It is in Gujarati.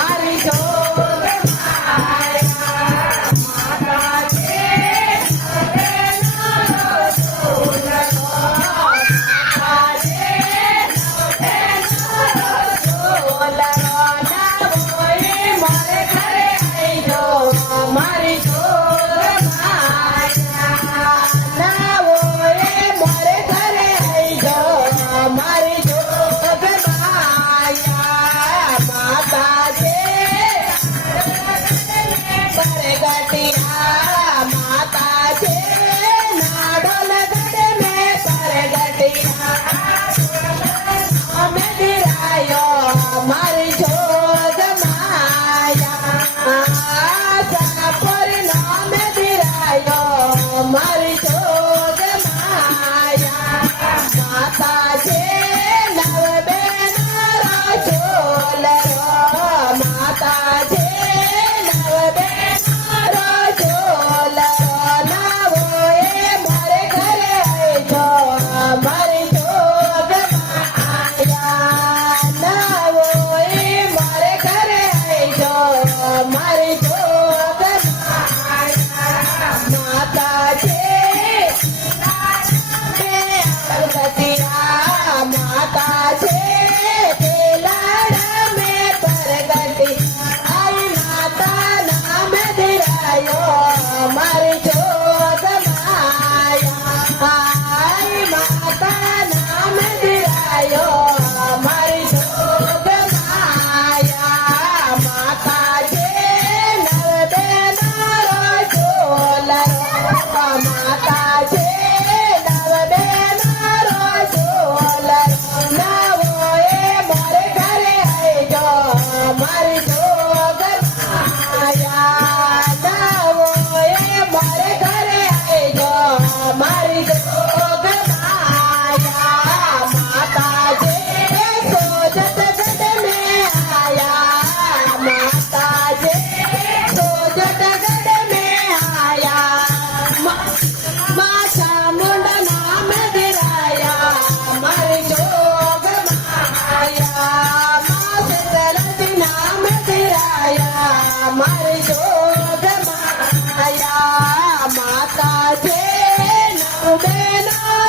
મારી જોગ માયા માતા છે મારી જોગ માયા નાવો એ મારે ઘરે આવી જો મારી જોગ માયા માતા છે પરગટિયા માતા છે નાડોલ ગઢ મેં પરગટિયા અમે દિરાયો મારી જોગ માયા સનપુર નામ દિરાયો મારી જોગ માયા માતા છે નવ બેનારો ચોલરો માતા છે નવ બેનારો ચોલરો નાવો એ મારે ઘરે આવી મારી જોગ માયા નાવો એ મારે ઘરે આવી મારી જોગ માયા માતા છે પરગટિયા માતા છે પેલાડા મેં પરગટી આઈ માતા નામ દિરાયો મારી જોગ માયા આઈ માતા નામ દિરાયો મારી જોગ માયા માતા છે નવ બેનારો ચોલરો માતા છે નવ બેનારો ચોલરો નાવો એ મારે ઘરે આવી મારી જોગ માયા નાવો એ મારે ઘરે આવી મારી જોગ માયા માતા છે સોજત ગઢ મેં આયા માતા છે સોજત ગઢ મેં આયા માતા મુંડા નામ દિરાયા મારી જોગ માયા માસે તરતી નામ દિરાયા મારી જોગ માયા માતા છે નવ બેના